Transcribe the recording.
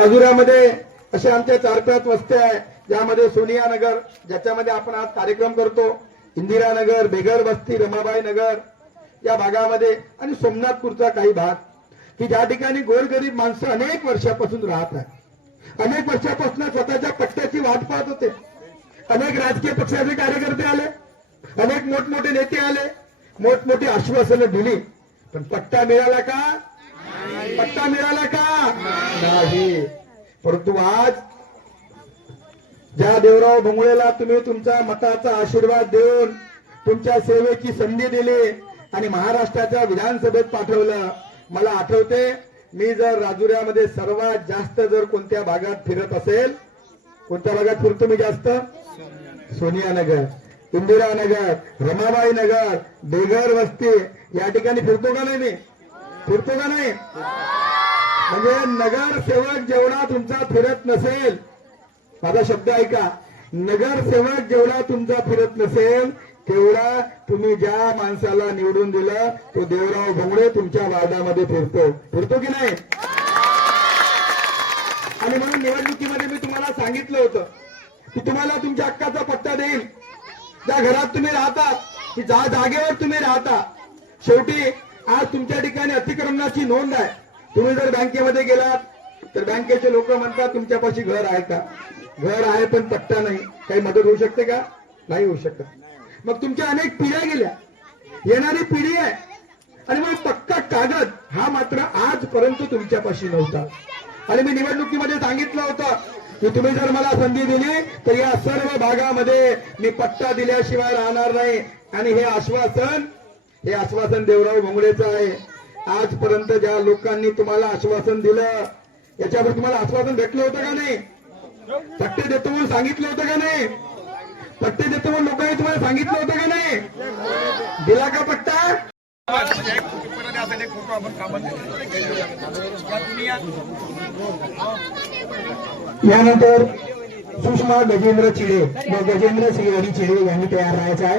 राजुऱ्यामध्ये अशा आमच्या चार पाच वस्त्या आहे. ज्यामध्ये सोनिया नगर ज्याच्यामध्ये आपण आज कार्यक्रम करतो. इंदिरा नगर बेगर वस्ती रमाबाई नगर या भागामध्ये. आणि सोमनाथपूरचा काही भाग. की ज्या ठिकाणी गोरगरीब माणसं अनेक वर्षापासून राहत आहे अनेक वर्षापासून स्वतःच्या पट्ट्याची वाट पाहत होते. अनेक राजकीय पक्षाचे कार्यकर्ते आले. अनेक मोठमोठे नेते आले. मोठमोठी आश्वासनं दिली. पण पट्टा मिळाला का? पट्टा मिळाला का? नाही. परंतु आज ज्या देवराव भोंगळेला तुम्ही तुमचा मताचा आशीर्वाद देऊन तुमच्या सेवेची संधी दिली आणि महाराष्ट्राच्या विधानसभेत पाठवलं मला आठवते मी जर राजुऱ्यामध्ये सर्वात जास्त जर कोणत्या भागात फिरत असेल कोणत्या भागात फिरतो मी जास्त? सोनिया नगर इंदिरा नगर रमाबाई नगर बेघर वस्ती या ठिकाणी फिरतो का नाही मी? फिरतो का नाही? म्हणजे नगरसेवक जेवढा तुमचा फिरत नसेल. माझा शब्द ऐका. नगरसेवक जेवढा तुमचा फिरत नसेल तेवढा तुम्ही ज्या माणसाला निवडून दिलं तो देवराव भोंगडे तुमच्या वार्डामध्ये फिरतो. फिरतो की नाही? आणि म्हणून निवडणुकीमध्ये मी तुम्हाला सांगितलं होतं की तुम्हाला तुमच्या हक्काचा पट्टा देईल. ज्या घरात तुम्ही राहता की ज्या जागेवर तुम्ही राहता शेवटी आज तुमच्या ठिकाणी अतिक्रमणाची नोंद आहे. तुम्ही जर बँकेमध्ये गेलात तर बँकेचे लोक म्हणतात तुमच्यापाशी घर आहे का? घर आहे पण पट्टा नाही. काही मदत होऊ शकते का? नाही होऊ शकत. मग तुमच्या अनेक पिढ्या गेल्या. येणारी पिढी आहे. आणि मग पक्का कागद हा मात्र आजपर्यंत तुमच्यापाशी नव्हता. आणि मी निवडणुकीमध्ये सांगितलं होतं की तुम्ही जर मला संधी दिली तर या सर्व भागामध्ये मी पट्टा दिल्याशिवाय राहणार नाही. आणि हे आश्वासन हे आश्वासन देवराव भोंगडेचं आहे. आजपर्यंत ज्या लोकांनी तुम्हाला आश्वासन दिलं याच्यावर तुम्हाला आश्वासन भेटलं होतं का नाही? पट्टे देतो म्हणून सांगितलं होतं का नाही? पट्टे देतो म्हणून लोकांनी तुम्हाला सांगितलं होतं का नाही? दिला का पट्टा? यानंतर सुषमा गजेंद्र चिडे व गजेंद्र श्रीहरी चिडे यांनी तयार राहायचं आहे.